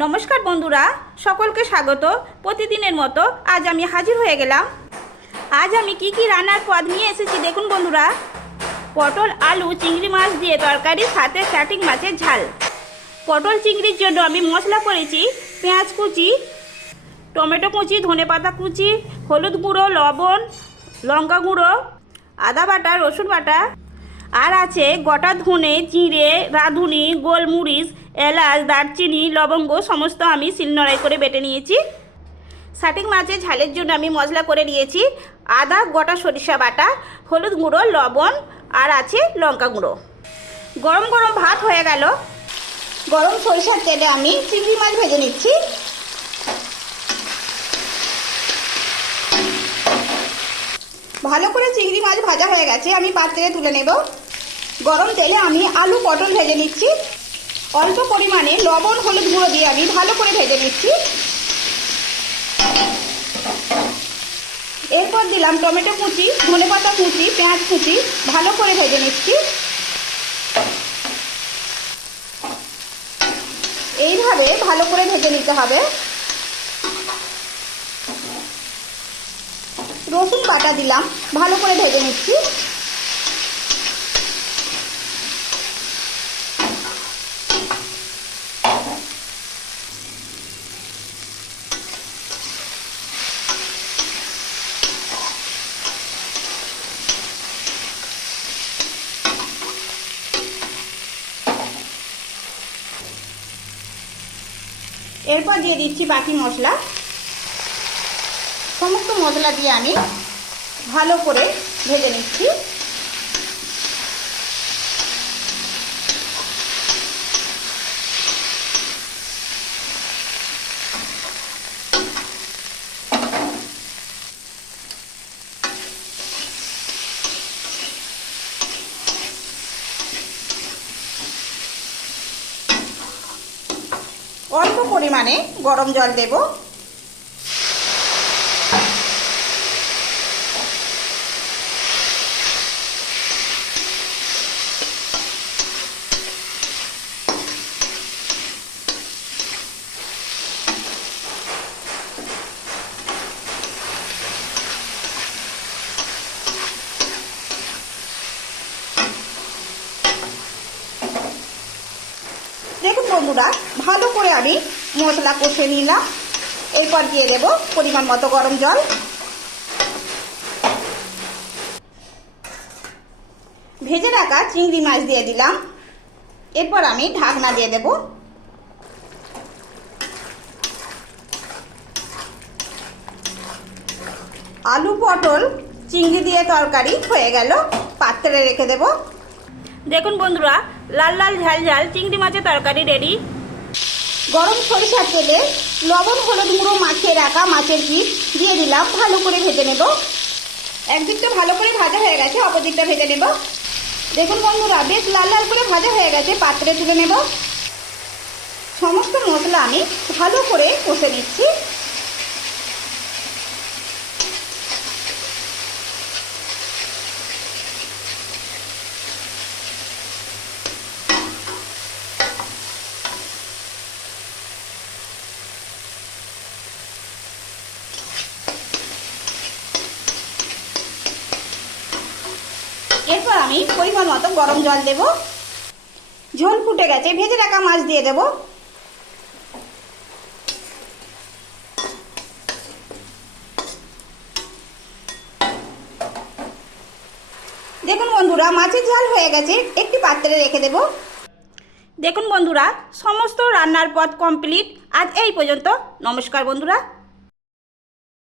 নমস্কার বন্ধুরা, সকলকে স্বাগত। প্রতিদিনের মতো আজ আমি হাজির হয়ে গেলাম। আজ আমি কি রান্নার পদ নিয়ে এসেছি দেখুন বন্ধুরা। পটল আলু চিংড়ি মাছ দিয়ে তরকারি, সাথে স্যাটিং মাছের ঝাল। পটল চিংড়ির জন্য আমি মশলা করেছি পেঁয়াজ কুচি, টমেটো কুচি, ধনেপাতা কুচি, হলুদ গুঁড়ো, লবণ, লঙ্কা গুঁড়ো, আদা বাটা, রসুন বাটা, আর আছে গোটা ধনে, জিরে, রাঁধুনি, গোলমরিচ, এলাচ, দারচিনি, লবঙ্গ সমস্ত আমি শিলনোড়ায় করে বেটে নিয়েছি। স্যাটিং মাছের ঝালের জন্য আমি মশলা করে নিয়েছি আদা, গোটা সরিষা বাটা, হলুদ গুঁড়ো, লবণ, আর আছে লঙ্কা গুঁড়ো। গরম গরম ভাত হয়ে গেল। গরম সরিষার তেলে আমি চিংড়ি মাছ ভেজে নিচ্ছি। ভালো করে চিংড়ি মাছ ভাজা হয়ে গেছে, আমি পাত্রে তুলে নেব। গরম তেলে আমি আলু পটল ভেজে নিচ্ছি। অল্প পরিমাণে লবণ হলুদ গুঁড়ো দিয়ে আমি ভালো করে ভেজে নিচ্ছি। এরপর দিলাম টমেটো কুচি, ধনেপাতা কুচি, পেঁয়াজ কুচি, ভালো করে ভেজে নিচ্ছি। এইভাবে ভালো করে ভেজে নিতে হবে। রসুন বাটা দিলাম, ভালো করে ভেজে নিচ্ছি। এরপর দিয়ে দিচ্ছি বাকি মশলা। সমস্ত মশলা দিয়ে আমি ভালো করে ভেজে নিচ্ছি। অল্প পরিমাণে গরম জল দেব। দেখুন বন্ধুরা, ভালো করে আমি মশলা কষে নিলাম। এরপর দিয়ে দেব পরিমাণ মতো গরম জল। ভেজে রাখা চিংড়ি মাছ দিয়ে দিলাম। এরপর আমি ঢাকনা দিয়ে দেব। আলু পটল চিংড়ি দিয়ে তরকারি হয়ে গেল, পাত্রে রেখে দেব। দেখুন বন্ধুরা, লাল লাল ঝাল ঝাল চিংড়ি মাছের তরকারি রেডি। গরম সরিষার তেলে লবণ হলুদ গুঁড়ো মাখিয়ে রাখা মাছের পিস দিয়ে দিলাম, ভালো করে ভেজে নেব। একদিকটা ভালো করে ভাজা হয়ে গেছে, অপর দিকটা ভেজে নেব। দেখুন বন্ধুরা, বেশ লাল লাল করে ভাজা হয়ে গেছে, পাত্রে তুলে নেব। সমস্ত মশলা আমি ভালো করে কষে নিচ্ছি। এরপর আমি পরিমাণ মতো গরম জল দেব। ঝোল ফুটে গেছে, ভেজে রাখা মাছ দিয়ে দেব। দেখুন বন্ধুরা, মাছের ঝাল হয়ে গেছে, একটি পাত্রে রেখে দেব। দেখুন বন্ধুরা, সমস্ত রান্নার পদ কমপ্লিট। আজ এই পর্যন্ত। নমস্কার বন্ধুরা।